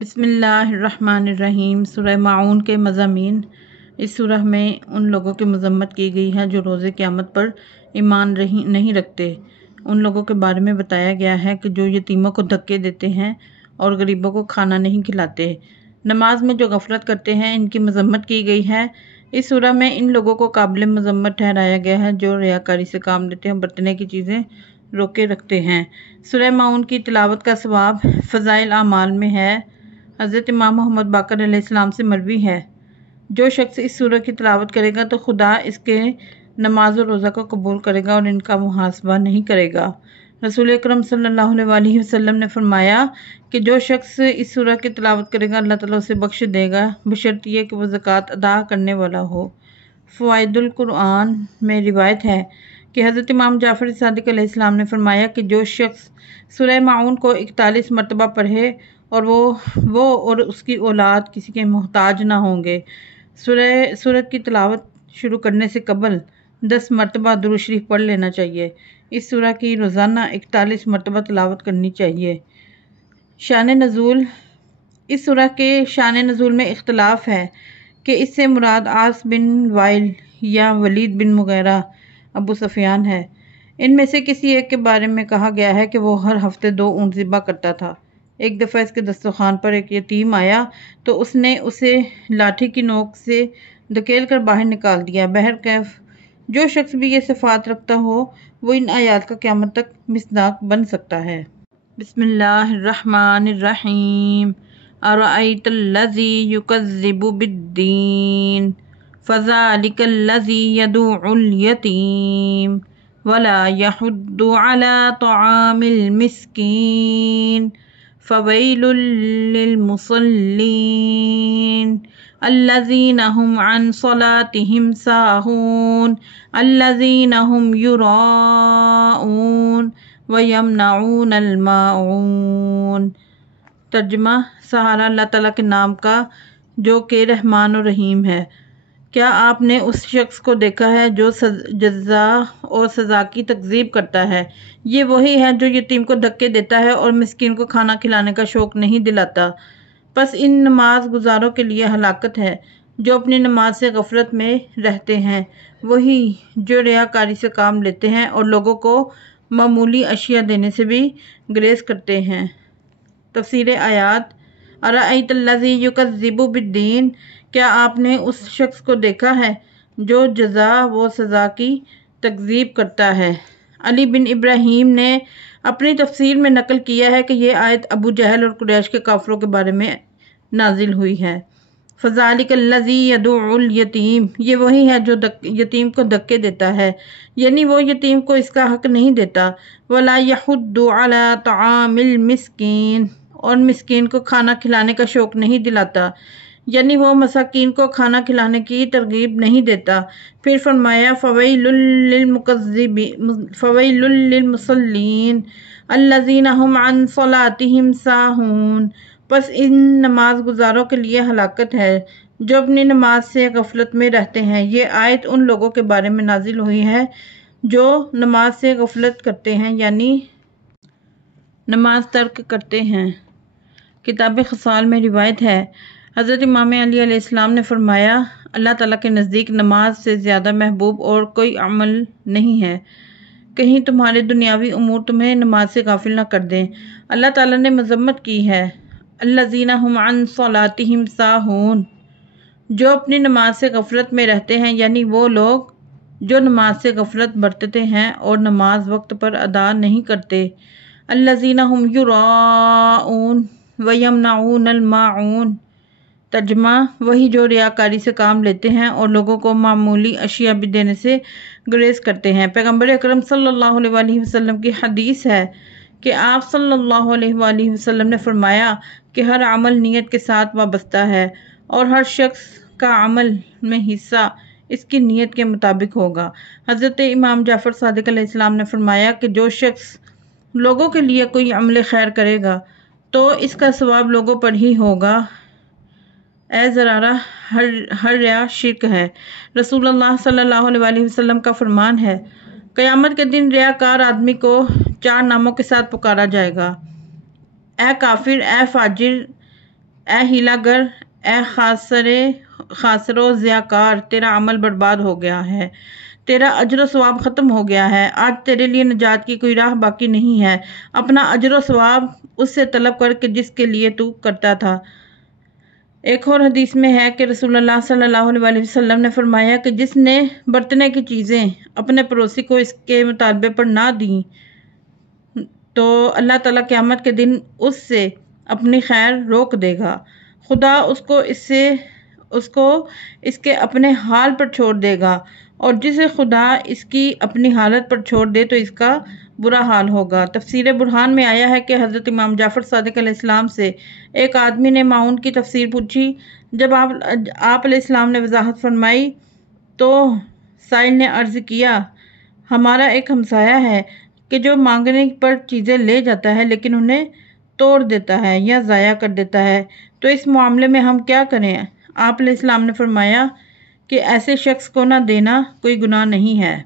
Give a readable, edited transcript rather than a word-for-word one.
بسم اللہ الرحمن الرحیم۔ سورہ معون کے مضامین۔ اس سورہ میں ان لوگوں کی مذمت کی گئی ہے جو روز قیامت پر ایمان نہیں رکھتے۔ ان لوگوں کے بارے میں بتایا گیا ہے کہ جو یتیموں کو دھکے دیتے ہیں اور غریبوں کو کھانا نہیں کھلاتے، نماز میں جو غفلت کرتے ہیں، ان کی مذمت کی گئی ہے۔ اس سورہ میں ان لوگوں کو قابل مذمت ٹھہرایا گیا ہے جو ریاکاری سے کام لیتے ہیں، برتنے کی چیزیں روکے رکھتے ہیں۔ سورہ معون کی تلاوت کا ثواب فضائل اعمال میں ہے۔ حضرت امام محمد باقر علیہ السلام سے مروی ہے، جو شخص اس سورہ کی تلاوت کرے گا تو خدا اس کے نماز و روزہ کو قبول کرے گا اور ان کا محاسبہ نہیں کرے گا۔ رسول اکرم صلی اللہ علیہ وسلم نے فرمایا کہ جو شخص اس سورہ کی تلاوت کرے گا، اللہ تعالیٰ اسے بخش دے گا، بشرط یہ کہ وہ زکوٰۃ ادا کرنے والا ہو۔ فوائد القرآن میں روایت ہے کہ حضرت امام جعفر صادق علیہ السلام نے فرمایا کہ جو شخص سورہ معون کو 41 مرتبہ پڑھے اور وہ اور اس کی اولاد کسی کے محتاج نہ ہوں گے۔ سورت کی تلاوت شروع کرنے سے قبل 10 مرتبہ درود شریف پڑھ لینا چاہیے۔ اس سورہ کی روزانہ 41 مرتبہ تلاوت کرنی چاہیے۔ شان نزول۔ اس سورہ کے شان نزول میں اختلاف ہے کہ اس سے مراد عاص بن وائل یا ولید بن مغیرہ ابو سفیان ہے۔ ان میں سے کسی ایک کے بارے میں کہا گیا ہے کہ وہ ہر ہفتے 2 اونٹ ذبح کرتا تھا۔ ایک دفعہ اس کے دسترخوان پر ایک یتیم آیا تو اس نے اسے لاٹھی کی نوک سے دھکیل کر باہر نکال دیا۔ بہرکیف جو شخص بھی یہ صفات رکھتا ہو وہ ان آیات کا قیامت تک مصداق بن سکتا ہے۔ بسم اللہ الرحمن الرحیم۔ ارأیت الذی یکذب بالدین فذلک الذی یدعو الیتیم ولا یحض علی طعام المسکین فویل للمصلین الذین هم عن صلاتهم ساہون الذین هم یراؤون ویمنعون الماعون۔ ترجمہ۔ سہارا اللہ تعالیٰ کے نام کا جو کہ رحمان و رحیم ہے۔ کیا آپ نے اس شخص کو دیکھا ہے جو جزا اور سزا کی تکذیب کرتا ہے؟ یہ وہی ہے جو یتیم کو دھکے دیتا ہے اور مسکین کو کھانا کھلانے کا شوق نہیں دلاتا۔ پس ان نماز گزاروں کے لیے ہلاکت ہے جو اپنی نماز سے غفلت میں رہتے ہیں، وہی جو ریاکاری سے کام لیتے ہیں اور لوگوں کو معمولی اشیاء دینے سے بھی گریز کرتے ہیں۔ تفسیر آیات۔ ارأیت الذی یکذب بالدین۔ کیا آپ نے اس شخص کو دیکھا ہے جو جزا و سزا کی تکذیب کرتا ہے؟ علی بن ابراہیم نے اپنی تفسیر میں نقل کیا ہے کہ یہ آیت ابو جہل اور قریش کے کافروں کے بارے میں نازل ہوئی ہے۔ فذلک الذی یدعو الیتیم۔ یہ وہی ہے جو یتیم کو دھکے دیتا ہے، یعنی وہ یتیم کو اس کا حق نہیں دیتا۔ ولا یحض علی طعام المسکین۔ اور مسکین کو کھانا کھلانے کا شوق نہیں دلاتا، یعنی وہ مساکین کو کھانا کھلانے کی ترغیب نہیں دیتا۔ پھر فرمایا فویل للمصلین الذین هم عن صلاتهم ساہون۔ پس ان نماز گزاروں کے لیے ہلاکت ہے جو اپنی نماز سے غفلت میں رہتے ہیں۔ یہ آیت ان لوگوں کے بارے میں نازل ہوئی ہے جو نماز سے غفلت کرتے ہیں، یعنی نماز ترک کرتے ہیں۔ کتاب خصال میں روایت ہے، حضرت امام علی علیہ السلام نے فرمایا، اللہ تعالیٰ کے نزدیک نماز سے زیادہ محبوب اور کوئی عمل نہیں ہے۔ کہیں تمہارے دنیاوی امور تمہیں نماز سے غافل نہ کر دیں۔ اللہ تعالیٰ نے مذمت کی ہے الذین هم عن صلاتهم ساہون، جو اپنی نماز سے غفلت میں رہتے ہیں، یعنی وہ لوگ جو نماز سے غفلت برتتے ہیں اور نماز وقت پر ادا نہیں کرتے۔ الذین هم یراؤون ویمنعون الماعون۔ ترجمہ۔ وہی جو ریاکاری سے کام لیتے ہیں اور لوگوں کو معمولی اشیاء بھی دینے سے گریز کرتے ہیں۔ پیغمبر اکرم صلی اللہ علیہ وسلم کی حدیث ہے کہ آپ صلی اللہ علیہ وسلم نے فرمایا کہ ہر عمل نیت کے ساتھ وابستہ ہے اور ہر شخص کا عمل میں حصہ اس کی نیت کے مطابق ہوگا۔ حضرت امام جعفر صادق علیہ السلام نے فرمایا کہ جو شخص لوگوں کے لیے کوئی عمل خیر کرے گا تو اس کا ثواب لوگوں پر ہی ہوگا۔ اے زرارہ، ہر ریا شرک ہے۔ رسول اللہ صلی اللہ علیہ وسلم کا فرمان ہے، قیامت کے دن ریاکار آدمی کو 4 ناموں کے ساتھ پکارا جائے گا: اے کافر، اے فاجر، اے ہیلا گر، اے خاسر و ضیاکار، تیرا عمل برباد ہو گیا ہے، تیرا اجر و ثواب ختم ہو گیا ہے، آج تیرے لیے نجات کی کوئی راہ باقی نہیں ہے، اپنا اجر و ثواب اس سے طلب کر کے جس کے لیے تو کرتا تھا۔ ایک اور حدیث میں ہے کہ رسول اللہ صلی اللہ علیہ وسلم نے فرمایا کہ جس نے برتنے کی چیزیں اپنے پڑوسی کو اس کے مطالبے پر نہ دیں تو اللہ تعالیٰ قیامت کے دن اس سے اپنی خیر روک دے گا، خدا اس کو اس کے اپنے حال پر چھوڑ دے گا، اور جسے خدا اس کی اپنی حالت پر چھوڑ دے تو اس کا برا حال ہوگا۔ تفسیر برہان میں آیا ہے کہ حضرت امام جعفر صادق علیہ السلام سے ایک آدمی نے معون کی تفسیر پوچھی۔ جب آپ علیہ السلام نے وضاحت فرمائی تو سائل نے عرض کیا، ہمارا ایک ہمسایہ ہے کہ جو مانگنے پر چیزیں لے جاتا ہے لیکن انہیں توڑ دیتا ہے یا ضائع کر دیتا ہے، تو اس معاملے میں ہم کیا کریں؟ آپ علیہ السلام نے فرمایا کہ ایسے شخص کو نہ دینا کوئی گناہ نہیں ہے۔